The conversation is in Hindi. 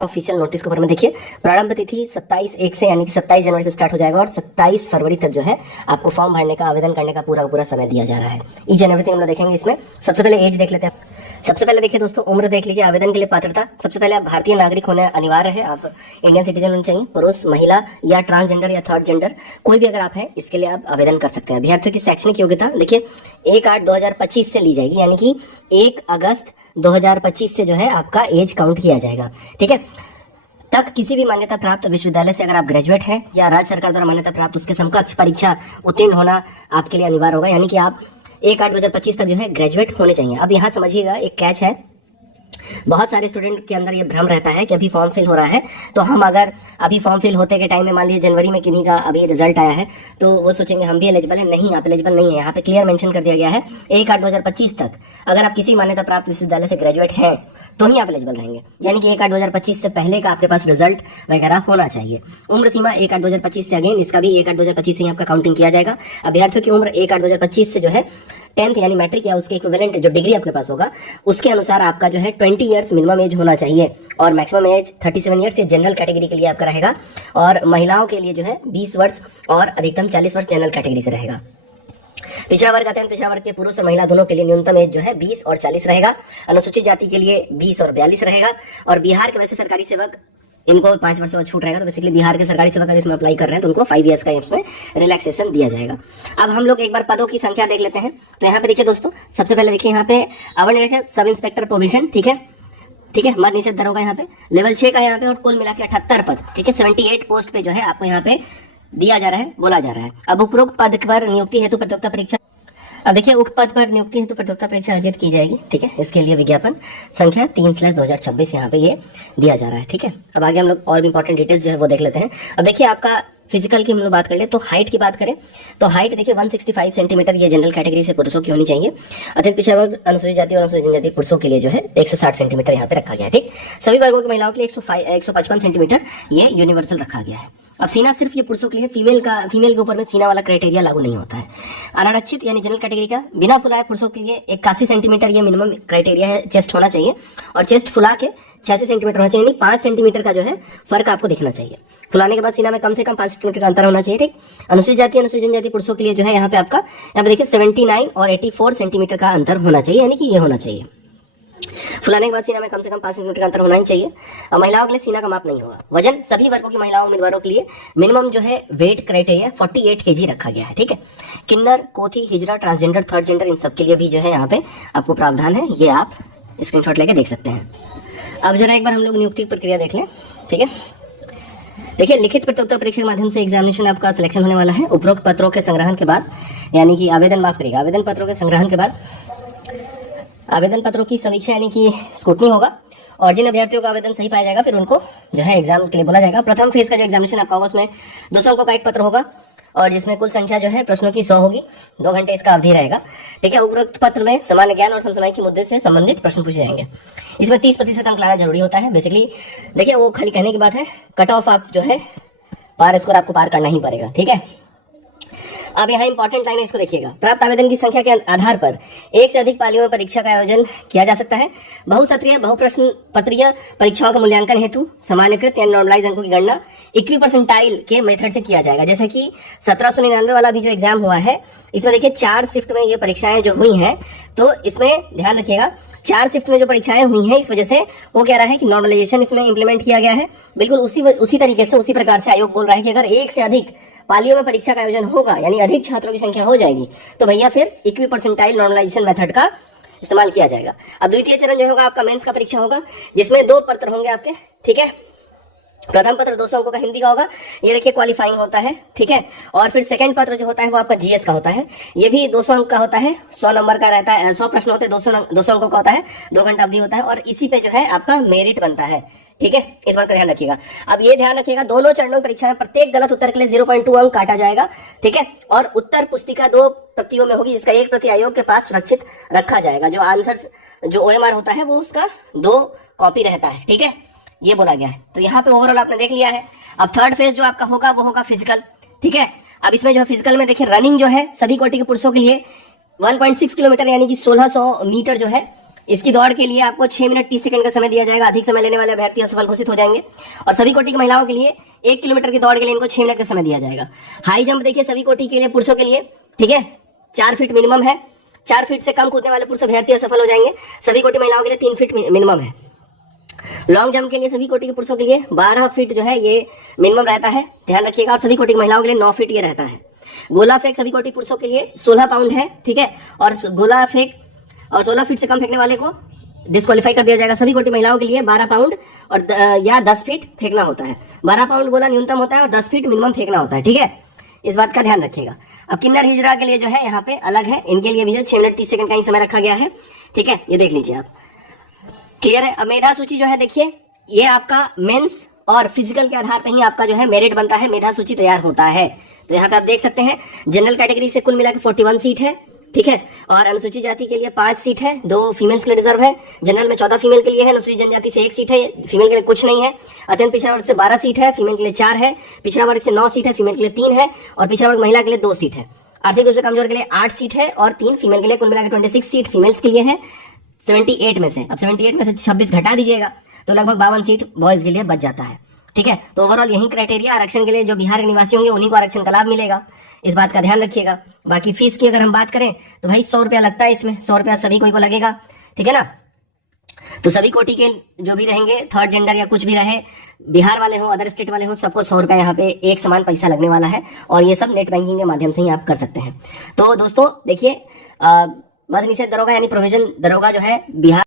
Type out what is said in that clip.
ऑफिशियल नोटिस के ऊपर में देखिए, प्रारंभ तिथि 27/1 से यानी कि 27 जनवरी से स्टार्ट हो जाएगा और 27 फरवरी तक जो है आपको फॉर्म भरने का, आवेदन करने का पूरा समय दिया जा रहा है। ईच एंड एवरीथिंग हम लोग देखेंगे इसमें। सबसे पहले एज देख लेते हैं। सबसे पहले देखिए दोस्तों, उम्र देख लीजिए। आवेदन के लिए पात्रता, सबसे पहले आप भारतीय नागरिक होने अनिवार्य है, आप इंडियन सिटीजन होने चाहिए। पुरुष, महिला या ट्रांसजेंडर या थर्ड जेंडर कोई भी अगर आप है, इसके लिए आप आवेदन कर सकते हैं। अभ्यर्थियों की शैक्षणिक योग्यता देखिए 1/8/2025 से ली जाएगी, यानी कि 1 अगस्त 2025 से जो है आपका एज काउंट किया जाएगा। ठीक है, तक किसी भी मान्यता प्राप्त विश्वविद्यालय से अगर आप ग्रेजुएट हैं या राज्य सरकार द्वारा मान्यता प्राप्त उसके समकक्ष परीक्षा उत्तीर्ण होना आपके लिए अनिवार्य होगा, यानी कि आप 1/8/2025 तक जो है ग्रेजुएट होने चाहिए। अब यहाँ समझिएगा, एक कैच है, बहुत सारे स्टूडेंट के अंदर ये भ्रम रहता है कि अभी फॉर्म फिल हो रहा है, तो हम अगर अभी फॉर्म फिल होते के टाइम में मान लीजिए जनवरी में किन्हीं का अभी रिजल्ट आया है तो वो सोचेंगे हम भी एलिजिबल है। नहीं, आप एलिजिबल नहीं है। यहाँ पे क्लियर मेंशन कर दिया गया है 1/8/2025 तक अगर आप किसी मान्यता प्राप्त विश्वविद्यालय से ग्रेजुएट हैं तो ही आप एलिजिबल रहेंगे, यानी कि 1/8/2025 से पहले का आपके पास रिजल्ट वगैरह होना चाहिए। उम्र सीमा 1/8/2025 से, अगेन इसका भी 1/8/2025 से ही आपका काउंटिंग किया जाएगा। अभ्यर्थियों की उम्र 1/8/2025 से जो है 10th यानी मैट्रिक या उसके इक्विवेलेंट जो डिग्री आपके पास होगा उसके अनुसार आपका जो है 20 ईयर्स मिनिमम एज होना चाहिए और maximum age 37 years general category के लिए आपका रहेगा, और महिलाओं के लिए जो है 20 वर्ष और अधिकतम 40 वर्ष जनरल कैटेगरी से रहेगा। पिछड़ा वर्ग अत्यंत पिछड़ा वर्ग के पुरुष और महिला दोनों के लिए न्यूनतम एज जो है 20 और 40 रहेगा। अनुसूचित जाति के लिए 20 और 42 रहेगा। और बिहार के वैसे सरकारी सेवक इनको 5 वर्ष का छूट रहेगा, तो बेसिकली बिहार के सरकारी सेवक अगर इसमें अप्लाई कर रहे हैं तो उनको 5 ईयर्स का इसमें रिलैक्सेशन दिया जाएगा। अब हम लोग एक बार पदों की संख्या देख लेते हैं। तो यहाँ पे देखिए दोस्तों, सबसे पहले देखिए यहाँ पे अवर सब इंस्पेक्टर प्रोविजन, ठीक है, मद निषेध दर होगा यहाँ पे, लेवल 6 का यहाँ पे, और कुल मिला के 78 पद, ठीक है, 78 पोस्ट पे जो है आपको यहाँ पे दिया जा रहा है, बोला जा रहा है। अब उपरोक्त पद पर नियुक्ति हेतु प्रतियोगिता परीक्षा, अब देखिए उक्त पद पर नियुक्ति हेतु प्रतियोगिता परीक्षा आयोजित की जाएगी। ठीक है, इसके लिए विज्ञापन संख्या 3/2026 यहाँ पे ये दिया जा रहा है। ठीक है, अब आगे हम लोग और भी इंपॉर्टेंट डिटेल्स जो है वो देख लेते हैं। अब देखिए आपका फिजिकल की हम लोग बात कर ले तो हाइट की बात करें तो हाइट देखिए 165 सेंटीमीटर ये जनरल कैटेगरी से पुरुषों की होनी चाहिए। अत्यंत पिछड़ा वर्ग, अनुसूचित जाति और अनुसूचित जनजाति पुरुषों के लिए जो है 160 सेंटीमीटर यहाँ पे रखा गया है। ठीक, सभी वर्गों की महिलाओं के लिए 155 सेंटीमीटर ये यूनिवर्सल रखा गया है। अब सीना सिर्फ ये पुरुषों के लिए, फीमेल के ऊपर में सीना वाला क्राइटेरिया लागू नहीं होता है। अनारक्षित यानी जनरल कैटेगरी का बिना फुलाए पुरुषों के लिए 81 सेंटीमीटर ये मिनिमम क्राइटेरिया है, चेस्ट होना चाहिए, और चेस्ट फुला के 86 सेंटीमीटर होना चाहिए, यानी 5 सेंटीमीटर का जो है फर्क आपको दिखना चाहिए। फुलाने के बाद सीना में कम से कम 5 सेंटीमीटर का अंतर होना चाहिए। ठीक, अनुसूचित जाति अनुसूचित जनजाति पुरुषों के लिए जो है यहाँ पे आपका यहाँ पे देखिए 79 और 84 सेंटीमीटर का अंतर होना चाहिए, यानी कि ये होना चाहिए। फुलाने के बाद सीना में कम से कम 5 सेंटीमीटर का अंतर होना ही चाहिए। और महिलाओं के लिए सीना का माप नहीं होगा। वजन सभी वर्गों की महिलाओं उम्मीदवारों के लिए मिनिमम जो है वेट क्राइटेरिया 48 kg रखा गया है। ठीक है, किन्नर, कोथी, हिजड़ा, ट्रांसजेंडर, थर्ड जेंडर इन सब के लिए भी जो है यहाँ पे आपको प्रावधान है, ये आप स्क्रीनशॉट लेके देख सकते हैं। अब जरा एक बार हम लोग नियुक्ति प्रक्रिया देख लें। ठीक है, देखिए लिखित प्रतियोगिता परीक्षा के माध्यम से एग्जामिनेशन आपका सिलेक्शन होने वाला है। उपरोक्त पत्रों के संग्रहण के बाद, यानी कि आवेदन माफ करिएगा, आवेदन पत्रों के संग्रहण के बाद आवेदन पत्रों की समीक्षा यानी कि स्क्रूटनी होगा, और जिन अभ्यर्थियों का आवेदन सही पाया जाएगा फिर उनको जो है एग्जाम के लिए बोला जाएगा। प्रथम फेज का जो एग्जामिनेशन आपका होगा उसमें 200 अंकों का एक पत्र होगा, और जिसमें कुल संख्या जो है प्रश्नों की 100 होगी। 2 घंटे इसका अवधि रहेगा। ठीक है, उपरोक्त पत्र में सामान्य ज्ञान और समसामयिक मुद्दे से संबंधित प्रश्न पूछे जाएंगे। इसमें 30% अंक लाना जरूरी होता है। बेसिकली देखिए वो खाली कहने की बात है, कट ऑफ आप जो है पार स्कोर आपको पार करना ही पड़ेगा। ठीक है, अब यहाँ इंपॉर्टेंट लाइन है, इसको देखिएगा। प्राप्त आवेदन की संख्या के आधार पर एक से अधिक पालियों में परीक्षा का आयोजन किया जा सकता है। बहुसत्रीय बहुप्रश्न पत्रीय परीक्षाओं का मूल्यांकन हेतु सामान्यकृत या नॉर्मलाइज अंकों की गणना इक्विपर्सेंटाइल के मेथड से किया जाएगा। जैसे कि 1799 वाला भी जो एग्जाम हुआ है, इसमें देखिए 4 शिफ्ट में ये परीक्षाएं जो हुई हैं, तो इसमें ध्यान रखिएगा 4 शिफ्ट में जो परीक्षाएं हुई हैं, इस वजह से वो कह रहा है कि नॉर्मलाइजेशन इसमें इंप्लीमेंट किया गया है। बिल्कुल उसी तरीके से, उसी प्रकार से आयोग बोल रहा है कि अगर एक से अधिक पालियों में परीक्षा का आयोजन होगा, यानी अधिक छात्रों की संख्या हो जाएगी, तो भैया फिर इक्विपर्सेंटाइल नॉर्मलाइजेशन मेथड का इस्तेमाल किया जाएगा। अब द्वितीय चरण जो होगा आपका मेंस का परीक्षा होगा, जिसमें 2 पत्र होंगे आपके। ठीक है, प्रथम पत्र 200 अंकों का हिंदी का होगा, ये देखिए क्वालिफाइंग होता है। ठीक है, और फिर सेकंड पत्र जो होता है वो आपका जीएस का होता है, ये भी 200 अंक का होता है, 100 नंबर का रहता है, 100 प्रश्न होते हैं, 200 अंकों का होता है, 2 घंटा अवधि होता है, और इसी पे जो है आपका मेरिट बनता है। ठीक है, इस बात का ध्यान रखिएगा। अब ये ध्यान रखिएगा, दोनों चरणों की परीक्षा में प्रत्येक गलत उत्तर के लिए 0.2 अंक काटा जाएगा। ठीक है, और उत्तर पुस्तिका 2 प्रतियों में होगी, जिसका 1 प्रति आयोग के पास सुरक्षित रखा जाएगा। जो आंसर जो OMR होता है वो उसका 2 कॉपी रहता है। ठीक है, ये बोला गया है। तो यहाँ पे ओवरऑल आपने देख लिया है। अब थर्ड फेज जो आपका होगा वो होगा फिजिकल। ठीक है, अब इसमें जो है फिजिकल में देखिए रनिंग जो है सभी कोटि के पुरुषों के लिए 1.6 किलोमीटर यानी कि 1600 मीटर जो है इसकी दौड़ के लिए आपको 6 मिनट 30 सेकंड का समय दिया जाएगा। अधिक समय लेने वाले अभ्यर्थी असफल घोषित हो जाएंगे। और सभी कोटि की महिलाओं के लिए 1 किलोमीटर की दौड़ के लिए इनको 6 मिनट का समय दिया जाएगा। हाई जंप देखिए सभी कोटि के लिए, पुरुषों के लिए, ठीक है, 4 फीट मिनिमम है। 4 फीट से कम कूदने वाले पुरुष अभ्यर्थी असफल हो जाएंगे। सभी कोटि महिलाओं के लिए 3 फीट मिनिमम है। लॉन्ग जंप के लिए सभी कोटि के पुरुषों के लिए 12 फीट जो है ये मिनिमम रहता है, ध्यान रखिएगा। और सभी कोटि की महिलाओं के लिए 9 फीट ये रहता है। गोला फेंक सभी कोटि पुरुषों के लिए 16 पाउंड है, ठीक है। और गोला फेंक और 16 फीट से कम फेंकने वाले को डिस्क्वालीफाई कर दिया जाएगा। सभी कोटि महिलाओं के लिए 12 पाउंड और या 10 फीट फेंकना होता है। 12 पाउंड गोला न्यूनतम होता है और 10 फीट मिनिमम फेंकना होता है, ठीक है। इस बात का ध्यान रखिएगा। अब किन्नर हिजड़ा के लिए जो है यहाँ पे अलग है, इनके लिए भी जो 6 मिनट 30 सेकंड का ही समय रखा गया है, ठीक है। ये देख लीजिए आप, क्लियर है। अब मेधा सूची जो है देखिए, ये आपका मेंस और फिजिकल के आधार पर ही आपका जो है मेरिट बनता है, मेधा सूची तैयार होता है। तो यहाँ पे आप देख सकते हैं जनरल कैटेगरी से कुल मिला के 41 सीट है, ठीक है। और अनुसूचित जाति के लिए 5 सीट है, 2 फीमेल्स के लिए रिजर्व है। जनरल में 14 फीमेल के लिए है, अनुसूचित जनजाति से 1 सीट है, फीमेल के लिए कुछ नहीं है। अत्यंत पिछड़ा वर्ग से 12 सीट है, फीमेल के लिए 4 है। पिछड़ा वर्ग से 9 सीट है, फीमेल के लिए 3 है। और पिछड़ा वर्ग महिला के लिए 2 सीट है। आर्थिक रूप से कमजोर के लिए 8 सीट है और 3 फीमेल के लिए, कुल मिलाकर 26 सीट फीमेल्स के लिए है 78 में से। अब 78 में से 26 घटा दीजिएगा तो लगभग 52 सीट बॉयज के लिए बच जाता है, ठीक है। तो ओवरऑल यही क्राइटेरिया आरक्षण के लिए, जो बिहार के निवासी होंगे उन्हीं को आरक्षण का लाभ मिलेगा, इस बात का ध्यान रखिएगा। बाकी फीस की अगर हम बात करें तो भाई 100 रुपया लगता है इसमें, 100 रुपया सभी कोई को लगेगा, ठीक है ना। तो सभी कोटि के जो भी रहेंगे, थर्ड जेंडर या कुछ भी रहे, बिहार वाले हो अदर स्टेट वाले हो, सबको 100 रुपया यहाँ पे एक समान पैसा लगने वाला है। और ये सब नेट बैंकिंग के माध्यम से ही आप कर सकते हैं। तो दोस्तों देखिए, मद्य निषेध दरोगा यानी प्रोविजन दरोगा जो है बिहार